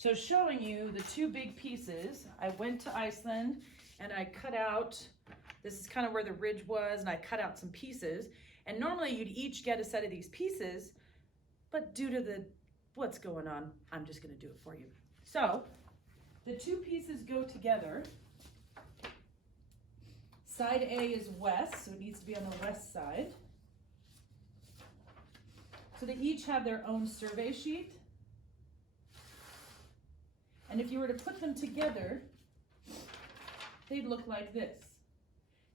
So showing you the two big pieces, I went to Iceland and I cut out, this is kind of where the ridge was, and I cut out some pieces. And normally you'd each get a set of these pieces, but due to what's going on, I'm just gonna do it for you. So the two pieces go together. Side A is west, so it needs to be on the west side. So they each have their own survey sheet. And if you were to put them together, they'd look like this.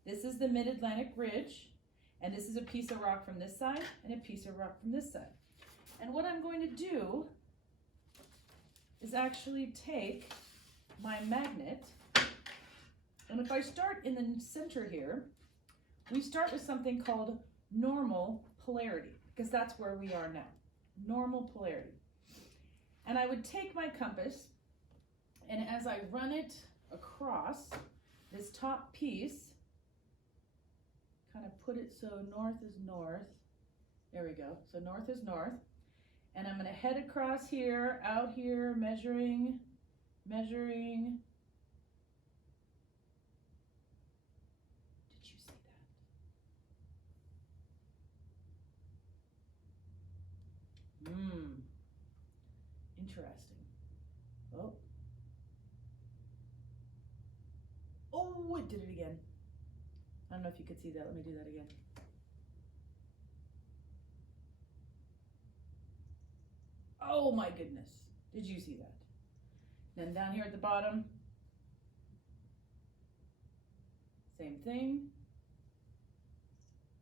This is the Mid-Atlantic Ridge, and this is a piece of rock from this side and a piece of rock from this side. And what I'm going to do is actually take my magnet, and if I start in the center here, we start with something called normal polarity, because that's where we are now, normal polarity. And I would take my compass, and as I run it across this top piece, kind of put it so north is north. There we go. So north is north. And I'm going to head across here, out here, measuring. Did you see that? Interesting. Oh, it did it again. I don't know if you could see that. Let me do that again. Oh my goodness. Did you see that? Then down here at the bottom, same thing.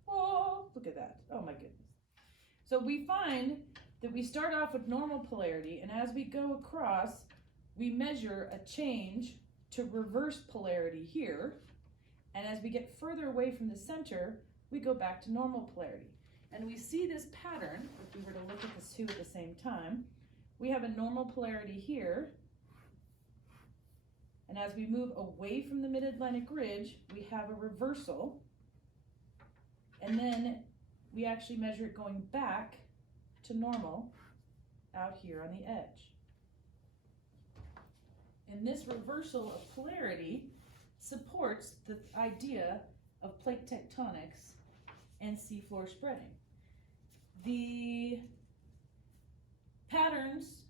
Oh, look at that. Oh my goodness. So we find that we start off with normal polarity, and as we go across, we measure a change to reverse polarity here. And as we get further away from the center, we go back to normal polarity. And we see this pattern, if we were to look at the two at the same time, we have a normal polarity here. And as we move away from the Mid-Atlantic Ridge, we have a reversal. And then we actually measure it going back to normal out here on the edge. And this reversal of polarity supports the idea of plate tectonics and seafloor spreading. The patterns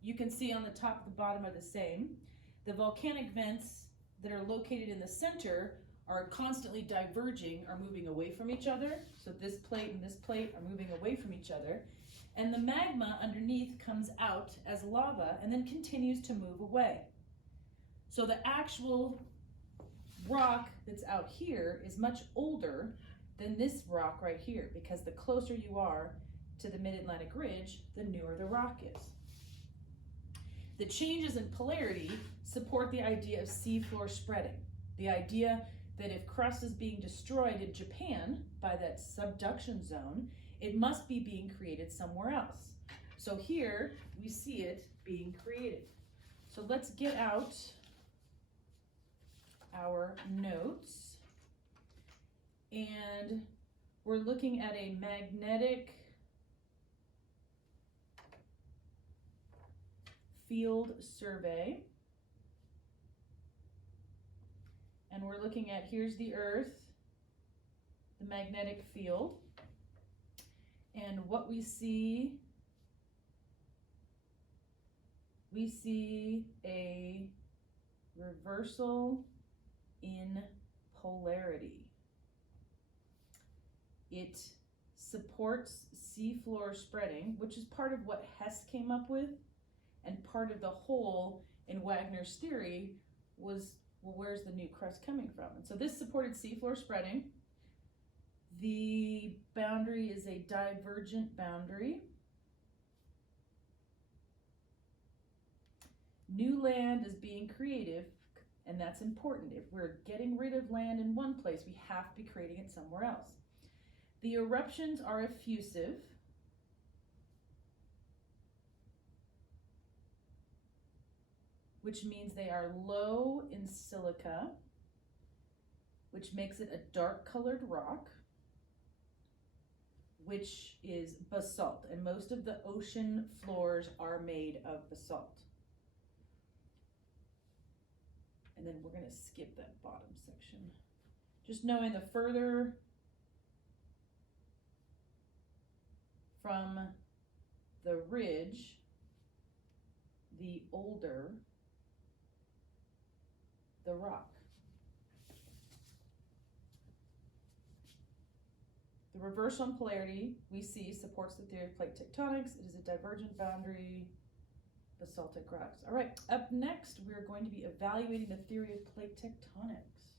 you can see on the top and the bottom are the same. The volcanic vents that are located in the center are constantly diverging, are moving away from each other. So this plate and this plate are moving away from each other. And the magma underneath comes out as lava and then continues to move away. So the actual rock that's out here is much older than this rock right here, because the closer you are to the Mid-Atlantic Ridge, the newer the rock is. The changes in polarity support the idea of seafloor spreading, the idea that if crust is being destroyed in Japan by that subduction zone, it must be being created somewhere else. So here we see it being created. So let's get out our notes, and we're looking at a magnetic field survey, and we're looking at, here's the Earth, the magnetic field, and what we see a reversal in polarity. It supports seafloor spreading, which is part of what Hess came up with, and part of the hole in Wagner's theory was, well, where's the new crust coming from? And so this supported seafloor spreading. The boundary is a divergent boundary. New land is being created, and that's important. If we're getting rid of land in one place, we have to be creating it somewhere else. The eruptions are effusive. Which means they are low in silica, which makes it a dark colored rock, which is basalt. And most of the ocean floors are made of basalt. And then we're gonna skip that bottom section. Just knowing the further from the ridge, the older the rock. The reversal on polarity we see supports the theory of plate tectonics. It is a divergent boundary basaltic rocks. All right, up next we're going to be evaluating the theory of plate tectonics.